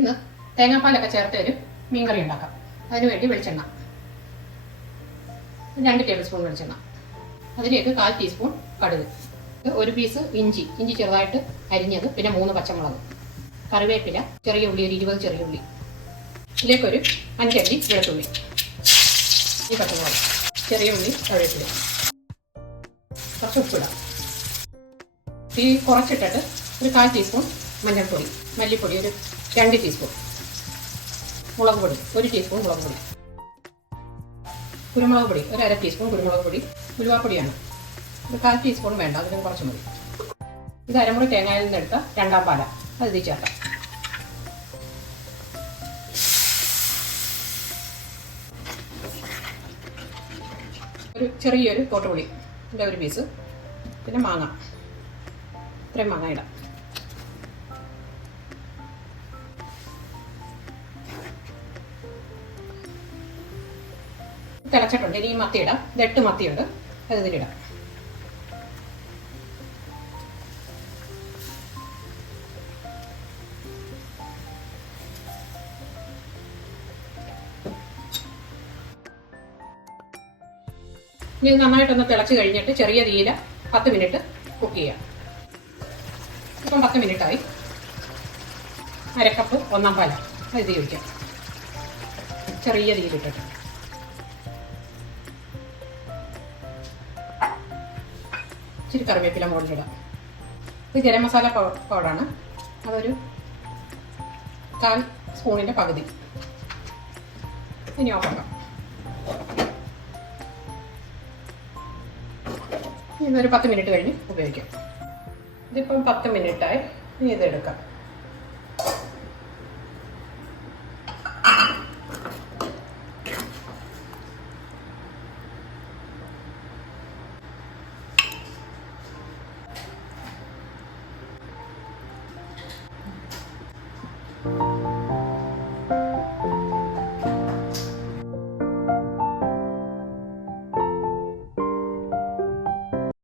ഇന്ന് തേങ്ങാപ്പാലൊക്കെ ചേർത്ത് ഒരു മീൻകറി ഉണ്ടാക്കാം. അതിനുവേണ്ടി വെളിച്ചെണ്ണ 2 ടേബിൾ സ്പൂൺ വെളിച്ചെണ്ണ, അതിലേക്ക് 1/4 ടീസ്പൂൺ കടുക്, ഒരു പീസ് ഇഞ്ചി ചെറുതായിട്ട് അരിഞ്ഞത്, പിന്നെ 3 പച്ചമുളക്, കറിവേപ്പില, ചെറിയ ഉള്ളി ഒരു 20 ചെറിയ ഉള്ളി, ഇതിലേക്കൊരു 5 അല്ലി വെളുത്തുള്ളി, ഈ പച്ചമുളക്, ചെറിയ ഉള്ളി, കറിവേപ്പില, കുറച്ച് ഉപ്പിടാം. തീ കുറച്ചിട്ടിട്ട് ഒരു 1/4 ടീസ്പൂൺ മഞ്ഞൾപ്പൊടി, മല്ലിപ്പൊടി ഒരു 2 ടീസ്പൂൺ, മുളക് പൊടി 1 ടീസ്പൂൺ മുളക് പൊടി, കുരുമുളക് പൊടി ഒരു 1/2 ടീസ്പൂൺ കുരുമുളക് പൊടി, ഉലുവാപ്പൊടിയാണ് ഒരു 1/4 ടീസ്പൂൺ വേണ്ട, അതിനും കുറച്ച് മതി. ഇത് അരമുറി തേങ്ങയിൽ നിന്ന് എടുത്ത 2ാം പാല, അത് ഇതിൽ ചേർക്കാം. ഒരു ചെറിയൊരു തോട്ടുപുളി ഇതിൻ്റെ ഒരു പീസ്, പിന്നെ മാങ്ങ, ഇത്രയും മാങ്ങ ഇടാം. തിളച്ചിട്ടുണ്ട്. ഇനി മത്തി ഇടാം. ഇത് 8 മത്തിയുണ്ട്, അത് ഇതിലിടാം. ഇനി നന്നായിട്ടൊന്ന് തിളച്ച് കഴിഞ്ഞിട്ട് ചെറിയ തീയിൽ 10 മിനിറ്റ് കുക്ക് ചെയ്യാം. ഇപ്പം 10 മിനിറ്റായി. 1/2 കപ്പ് 1ാം പാൽ അത് ഇത് ഒഴിക്കാം, ചെറിയ തീയിലിട്ടിട്ട്. ഇച്ചിരി കറിവേപ്പില മുകളിലിടാം. ഇത് ഗരം മസാല പൗഡറാണ്, അതൊരു 1/4 സ്പൂണിൻ്റെ പകുതി. ഇനി ഓഫാക്കാം. ഇതൊരു 10 മിനിറ്റ് കഴിഞ്ഞ് ഉപയോഗിക്കാം. ഇതിപ്പം 10 മിനിറ്റായി. ഇനി ഇതെടുക്കാം.